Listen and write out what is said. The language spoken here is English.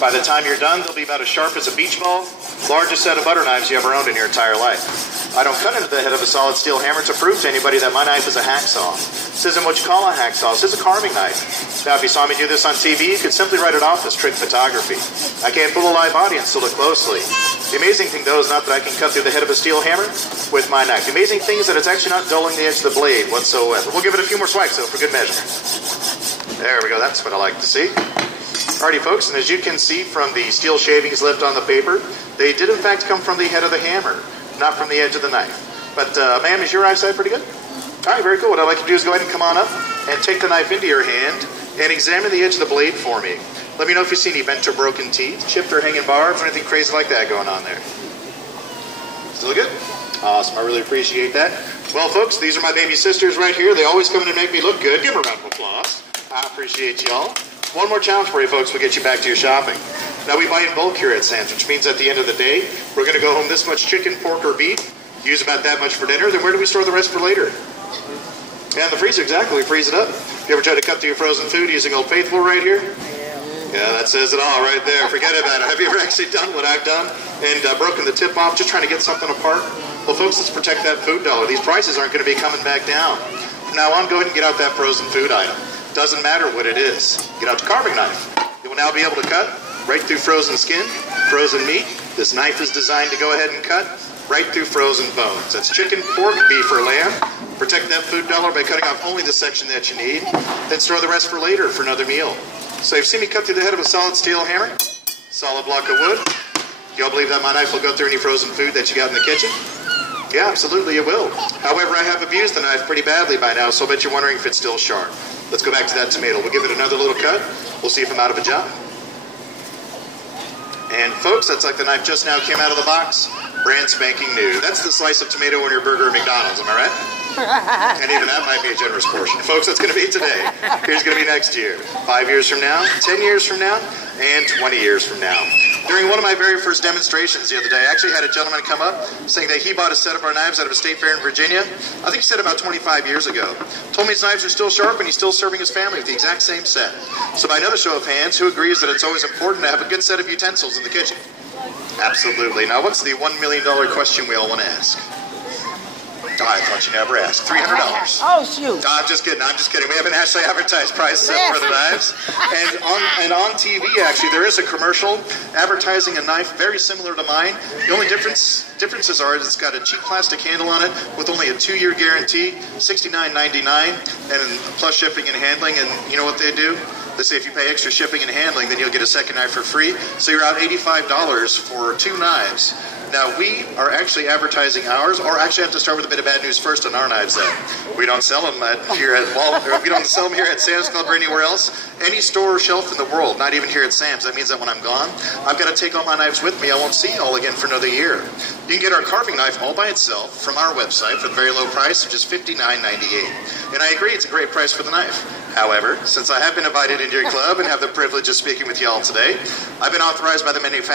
By the time you're done, they'll be about as sharp as a beach ball, largest set of butter knives you ever owned in your entire life. I don't cut into the head of a solid steel hammer to prove to anybody that my knife is a hacksaw. This isn't what you call a hacksaw, this is a carving knife. Now, if you saw me do this on TV, you could simply write it off as trick photography. I can't fool a live audience, so look closely. The amazing thing, though, is not that I can cut through the head of a steel hammer with my knife. The amazing thing is that it's actually not dulling the edge of the blade whatsoever. We'll give it a few more swipes, though, for good measure. There we go, that's what I like to see. Alrighty, folks, and as you can see from the steel shavings left on the paper, they did in fact come from the head of the hammer, not from the edge of the knife. But, ma'am, is your eyesight pretty good? Alright, very cool. What I'd like you to do is go ahead and come on up and take the knife into your hand and examine the edge of the blade for me. Let me know if you see any bent or broken teeth, chipped or hanging barbs, or anything crazy like that going on there. Still good? Awesome, I really appreciate that. Well, folks, these are my baby sisters right here. They always come in and make me look good. Give them a round of applause. I appreciate y'all. One more challenge for you folks, we'll get you back to your shopping. Now, we buy in bulk here at Sam's, which means at the end of the day, we're going to go home this much chicken, pork, or beef, use about that much for dinner, then where do we store the rest for later? Yeah, in the freezer, exactly. We freeze it up. You ever try to cut through your frozen food using Old Faithful right here? Yeah, that says it all right there. Forget about it. Have you ever actually done what I've done and broken the tip off just trying to get something apart? Well, folks, let's protect that food dollar. These prices aren't going to be coming back down. From now on, go ahead and get out that frozen food item. Doesn't matter what it is. Get out the carving knife. You will now be able to cut right through frozen skin, frozen meat. This knife is designed to go ahead and cut right through frozen bones. That's chicken, pork, beef, or lamb. Protect that food dollar by cutting off only the section that you need, then store the rest for later for another meal. So you've seen me cut through the head of a solid steel hammer, solid block of wood. Y'all believe that my knife will go through any frozen food that you got in the kitchen? Yeah, absolutely it will. However, I have abused the knife pretty badly by now, so I bet you're wondering if it's still sharp. Let's go back to that tomato. We'll give it another little cut. We'll see if I'm out of a job. And folks, that's like the knife just now came out of the box. Brand spanking new. That's the slice of tomato on your burger at McDonald's, am I right? And even that might be a generous portion. Folks, that's going to be today. Here's going to be next year. 5 years from now, 10 years from now, and 20 years from now. During one of my very first demonstrations the other day, I actually had a gentleman come up saying that he bought a set of our knives out of a state fair in Virginia. I think he said about 25 years ago. Told me his knives are still sharp and he's still serving his family with the exact same set. So by another show of hands, who agrees that it's always important to have a good set of utensils in the kitchen? Absolutely. Now, what's the $1 million question we all want to ask? I thought you never asked. $300. Oh, shoot. I'm just kidding. I'm just kidding. We haven't actually advertised prices for the knives. And on TV, actually, there is a commercial advertising a knife very similar to mine. The only differences are it's got a cheap plastic handle on it with only a 2-year guarantee, $69.99, and plus shipping and handling. And you know what they do? They say if you pay extra shipping and handling, then you'll get a second knife for free. So you're out $85 for 2 knives. Now, we are actually advertising ours, or actually I have to start with a bit of bad news first on our knives, though. We don't sell them here at Walmart. We don't sell them here at Sam's Club or anywhere else. Any store or shelf in the world, not even here at Sam's. That means that when I'm gone, I've got to take all my knives with me. I won't see you all again for another year. You can get our carving knife all by itself from our website for the very low price of just $59.98. And I agree, it's a great price for the knife. However, since I have been invited into your club and have the privilege of speaking with you all today, I've been authorized by the manufacturer